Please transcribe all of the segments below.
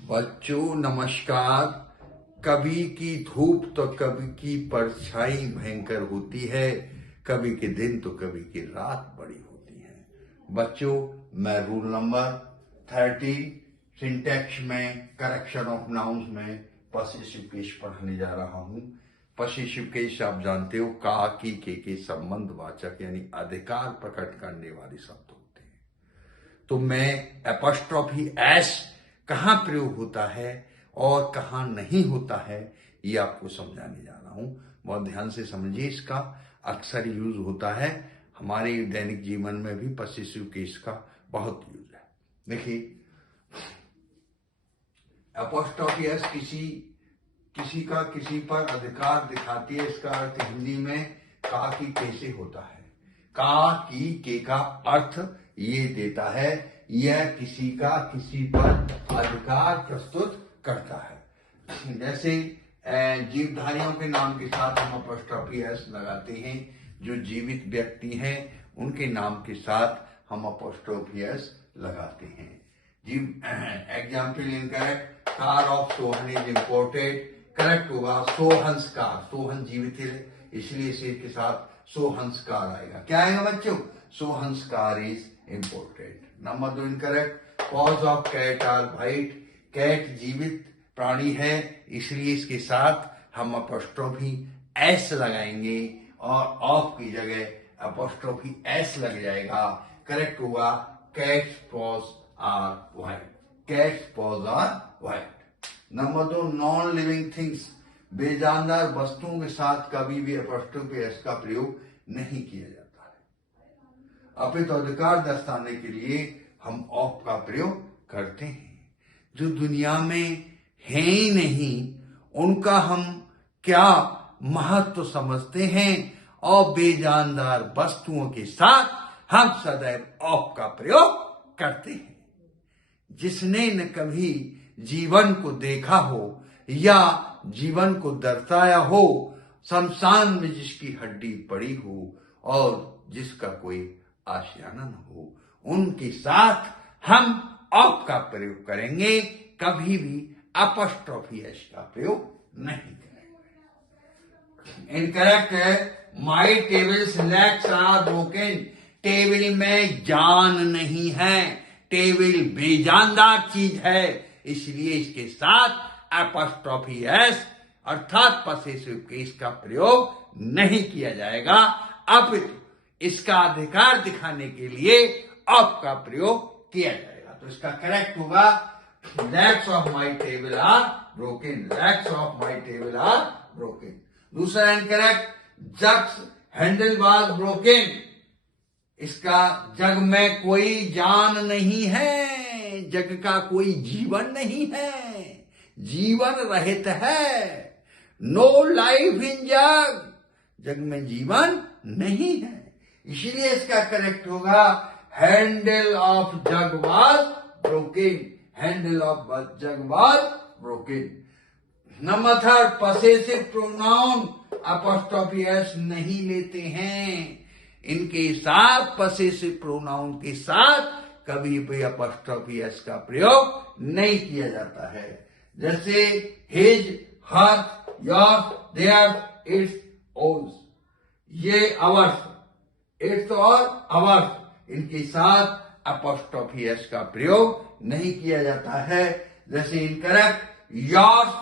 बच्चों नमस्कार। कभी की धूप तो कभी की परछाई भयंकर होती है, कभी के दिन तो कभी की रात बड़ी होती है। बच्चों, मैं रूल नंबर 13 सिंटैक्स में करेक्शन ऑफ नाउन्स में पॉसेसिव केस पढ़ाने जा रहा हूँ। पॉसेसिव केस आप जानते हो, का के संबंध वाचक यानी अधिकार प्रकट करने वाले शब्द होते हैं। तो मैं एपॉस्ट्रोफी एस कहाँ प्रयोग होता है और कहाँ नहीं होता है, ये आपको समझाने जा रहा हूं। बहुत ध्यान से समझिए। इसका अक्सर यूज होता है, हमारे दैनिक जीवन में भी पॉसेसिव केस का बहुत यूज है। देखिए, एपॉस्ट्रोफी एस किसी का किसी पर अधिकार दिखाती है। इसका अर्थ हिंदी में का की कैसे होता है। का की के का अर्थ ये देता है, यह किसी का किसी पर अधिकार प्रस्तुत करता है। जैसे जीवधारियों के नाम के साथ हम अपॉस्ट्रोफी एस लगाते हैं। जो जीवित व्यक्ति हैं उनके नाम के साथ हम अपॉस्ट्रोफी एस लगाते हैं। Example incorrect, car of Sohan is imported. Correct होगा सोहंस कार। सोहन जीवित है इसलिए शेर के साथ सोहंस कार आएगा। क्या आएगा बच्चों? Sohan's car is imported. Number 2 incorrect, paws of cat are white. Cat जीवित प्राणी है इसलिए इसके साथ हम अपॉस्ट्रोफी एस लगाएंगे और ऑफ की जगह अपॉस्ट्रोफी एस लग जाएगा। करेक्ट होगा cat's paws are white. Cat's paws are white. Number 2 non living things. बेजानदार वस्तुओं के साथ कभी भी अपॉस्ट्रोफी एस का प्रयोग नहीं किया जाता है। अपितु अधिकार दर्शाने के लिए हम ऑफ का प्रयोग करते हैं। जो दुनिया में है ही नहीं उनका हम क्या महत्व समझते हैं और बेजानदार वस्तुओं के साथ हम सदैव ऑफ का प्रयोग करते हैं। जिसने न कभी जीवन को देखा हो या जीवन को दर्शाया हो, शमशान में जिसकी हड्डी पड़ी हो और जिसका कोई आशियाना न हो, उनके साथ हम ऑफ का प्रयोग करेंगे, कभी भी अपॉस्ट्रोफी एस का प्रयोग नहीं करेंगे। इनकरेक्ट है, my table's legs are broken. Table में जान नहीं है, टेबल बेजानदार चीज है इसलिए इसके साथ अपॉस्ट्रोफी एस अर्थात पॉसेसिव केस का प्रयोग नहीं किया जाएगा। अपितु इसका अधिकार दिखाने के लिए ऑफ का प्रयोग किया जाएगा। तो इसका करेक्ट होगा legs of my table are broken. Legs of my table are broken. दूसरा incorrect, jug's handle was broken. इसका जग में कोई जान नहीं है, जग का कोई जीवन नहीं है, जीवन रहित है। नो लाइफ इन जग। जग में जीवन नहीं है इसलिए इसका करेक्ट होगा handle of jug was broken. Handle of jug was broken. Number 3 possessive pronoun apostrophe S नहीं लेते हैं। इनके साथ पॉसेसिव प्रोनाउन के साथ कभी भी अपॉस्ट्रोफी एस का प्रयोग नहीं किया जाता है। जैसे his, her, yours, theirs, its, ours. ये अवर्स, इट्स और अवर्स, इनके साथ अपॉस्ट्रोफी एस का प्रयोग नहीं किया जाता है। जैसे इनकरेक्ट, योर्स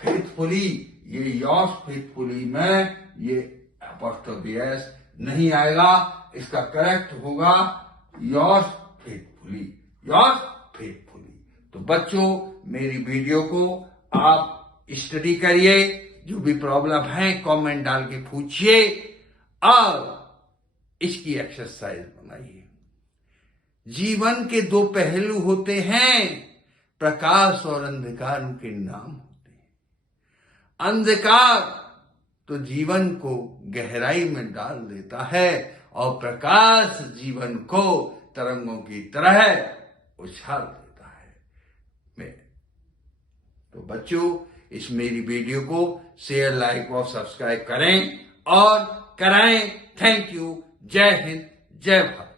फेथफुली। ये योर्स फेथफुली में ये अपॉस्ट्रोफी एस नहीं आएगा। इसका करेक्ट होगा योर्स फेथफुली। Yours faithfully. तो बच्चों, मेरी वीडियो को आप स्टडी करिए। जो भी प्रॉब्लम है कमेंट डाल के पूछिए और इसकी एक्सरसाइज बनाइए। जीवन के 2 पहलू होते हैं, प्रकाश और अंधकार उनके नाम होते हैं। अंधकार तो जीवन को गहराई में डाल देता है और प्रकाश जीवन को तरंगों की तरह उछाल देता है। तो बच्चों, इस मेरी वीडियो को शेयर, लाइक और सब्सक्राइब करें और कराएं। Thank you. जय हिंद, जय भारत।